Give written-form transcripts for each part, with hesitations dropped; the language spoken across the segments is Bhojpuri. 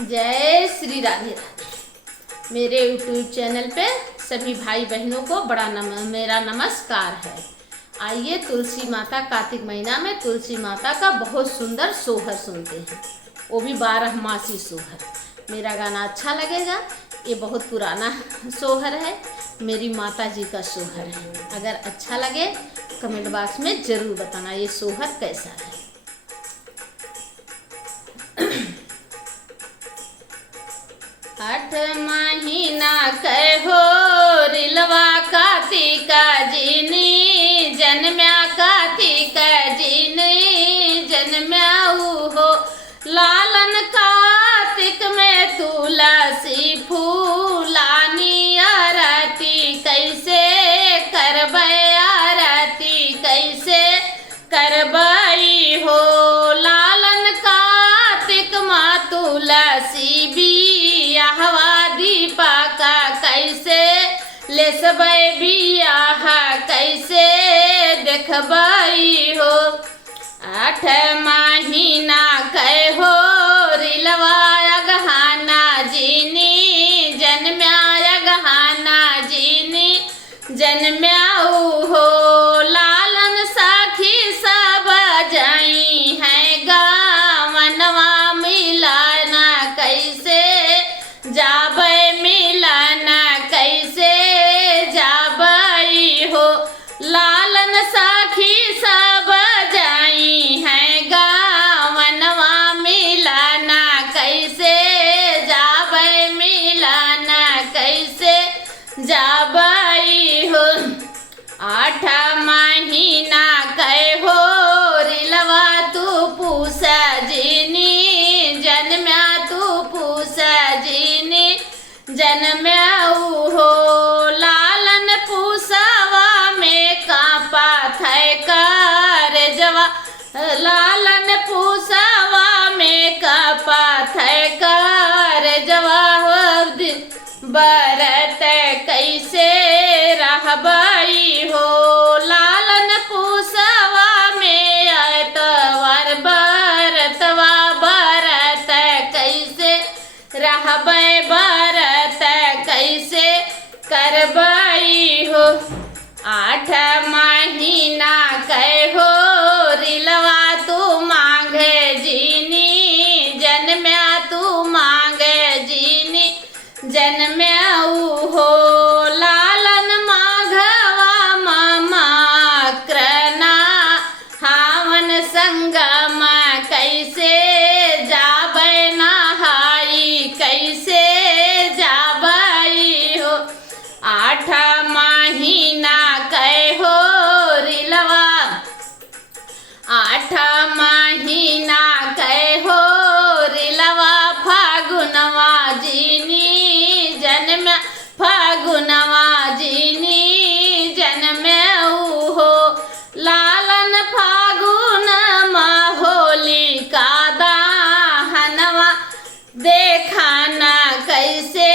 जय श्री राधे राधे। मेरे YouTube चैनल पे सभी भाई बहनों को मेरा नमस्कार है। आइए तुलसी माता कार्तिक महीना में तुलसी माता का बहुत सुंदर सोहर सुनते हैं, वो भी 12 मासी सोहर। मेरा गाना अच्छा लगेगा। ये बहुत पुराना सोहर है, मेरी माता जी का सोहर है। अगर अच्छा लगे कमेंट बॉक्स में ज़रूर बताना ये सोहर कैसा है। आठ महीना कहो रिलवा कार्तिक जीनी, जन्म्या कार्तिक जीनी जन्म्या हो। लालन कार्तिक में तुलसी फूलानी आरती कैसे करबै, आरती कैसे करबै हो। लालन कार्तिक माँ तुलसी बियाहवा दीपक कैसे लेसबै, बियाह कैसे देखबै हो। 8 महीना कहो रिलवा अगहाना जीनी, जन्म्या अगहाना जीनी जन्म्या हो। लालन साखी सब जाई है गावनवा, मिलाना कैसे जाबै, मिलाना कैसे जाबै हो। लालन साखी सब जाई है गावनवा, मिलाना कैसे जाबै, मिलाना कैसे जाबै हो। 8 महीना कहो रिलवा तू पूस जीनी, जन्म्या तू पूस जीनी जन्म्या हो। लालन पूसवा में कापा थे करजवा, लालन पूसवा में कापा थे करजवा हो। बरत कैसे रहबै हो। लालन पूसवा में आयतवार बरतवा, बरत कैसे रहबै, बरत कैसे करबै हो। 8 महीना कहो रिलवा तू मांग जीनी, जन्म्या तू मांग जीनी जन्म्या हो। लालन माघवा मामा क्रना हावन संगम कैसे जाबै, नहाई कैसे जाबै हो। 8 महीना कहो रिलवा, 8 महीना कहो रिलवा फागुनवा जीनी, जन्म्या फागुनवा जीनी जन्म्या हो। लालन फागुन होलिका दहनवा देखाना कैसे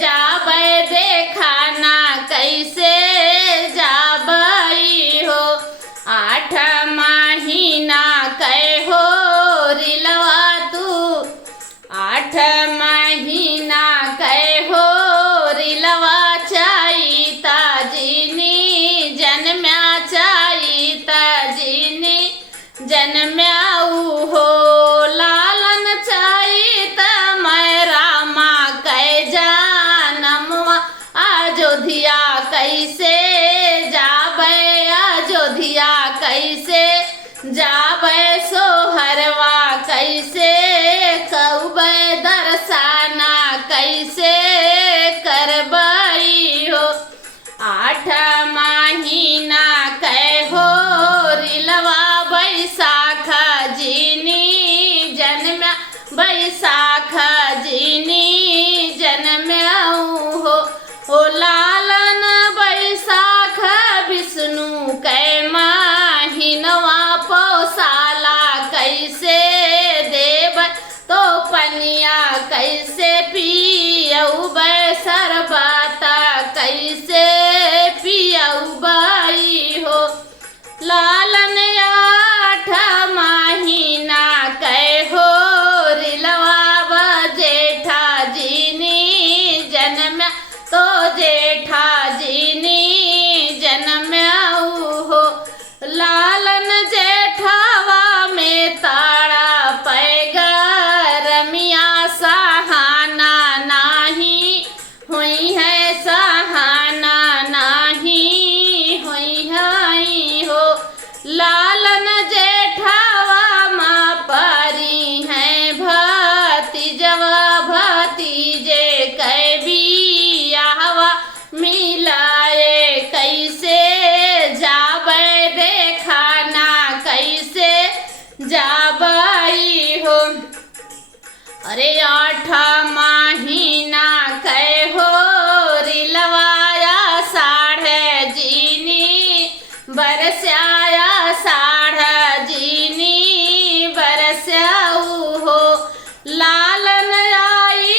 जाबै, देखाना कैसे जाबै हो। 8 महीना कहो रिलवा तू, 8 महीना कहो रिलवा चैता जीनी, जन्म्या चैता जीनी जन्म्या हो। लालन चैता मैं रामा कै जानमवा, अयोध्या कैसे जाबै, अयोध्या कैसे जाबै सोहरवा कैसे कौबै, दर्शना कैसे करबै हो। 8 महीना कहो रिलवा बैसाख जीनी, जन्म्या बैसाख जीनी जन्म्या हो। ओ लालन बैसाख विष्णु कै महीनवा, पौसाला कैसे देबै तो पनिया कैसे पियबै, सरबता कैसे पियबै हो। लालन 8 महीना कहो रिलवा बजे अरे 8 महीना कै हो रिलवाया साढ़े जीनी बरस्याया साढ़े जीनी बरस्याऊ हो लालन आई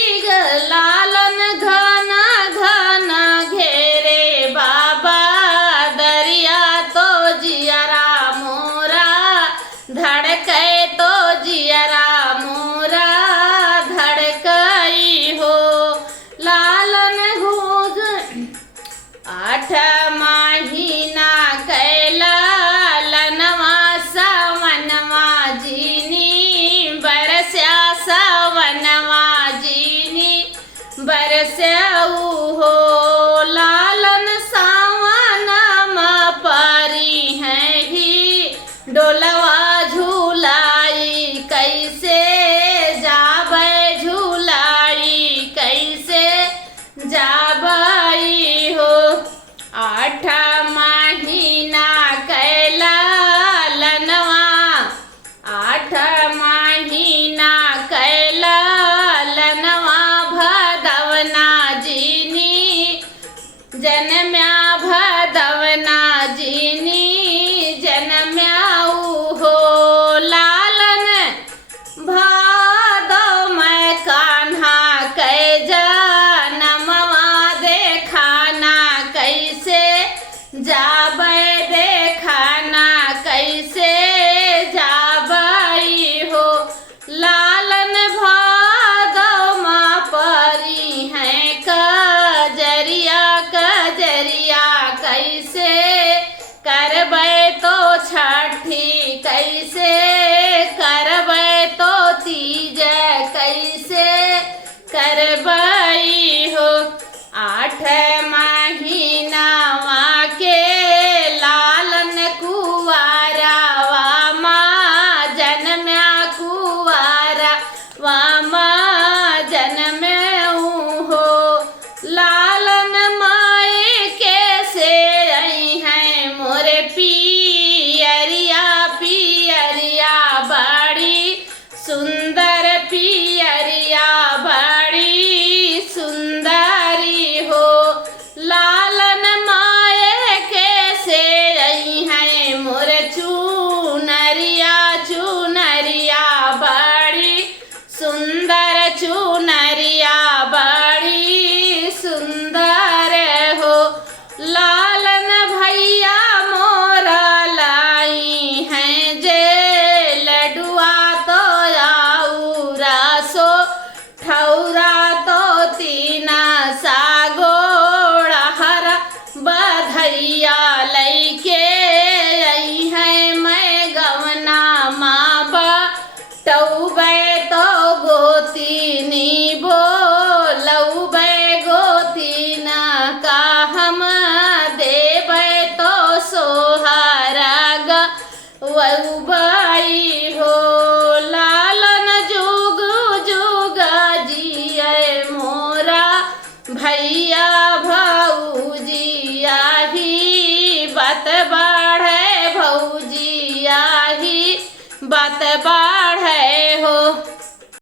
लालन घन घन घेरे बाबा दरिया तो जियरा मोरा धड़के तो जियरा मोरा धड़कई हो लालन घूग 8 महीना कैला लनवा सवनवा जीनी बरस्या सवनवा जीनी बरस्याऊ हो लालन सावनमा परी है ही डोलवा झूलाई कैसे जाबै झूलाई कैसे जाबै हो 8 महीना कैला लनवा 8 महीना कैला लनवा भदवना जीनी जन्म्या भदवना जीनी जन्म्याऊ हो लालन भादव मैं कान्हा कै जनमवा देखाना कैसे जाबै देखाना कैसे जाबै हो लालन भादव माँ परी है कजरिया कजरिया कैसे करबै तो छठी कैसे करबै तो तीज कैसे करबै हो 8 महीनावा के लालन कुवारा वामा जन्म्या कुवारा वामा जन्म्याऊ हो लालन माए कैसे आई हैं मोरे पियरिया पियरिया बड़ी सुंदर पियरिया बड़ी सुंदरी हो लालन माए कैसे आई हैं मोरे चुनरिया चुनरिया बड़ी सुंदर चुनरिया बड़ी सुंदर हो लालन भैया मोरा लाई हैं जे लडुआ तो आऊरा सो ठौरा तो तीना सागोड़ा हरा बधैया लैके आई है मैं गवना माँ टौबै तो गोतीनी बोलौबै गोतीना का हम देबै तो सोहारा गौबै हो लालन जुग जुग जिये मोरा भैया भौजिया ही बात बढ़े भौजिया ही बात बढ़े हो।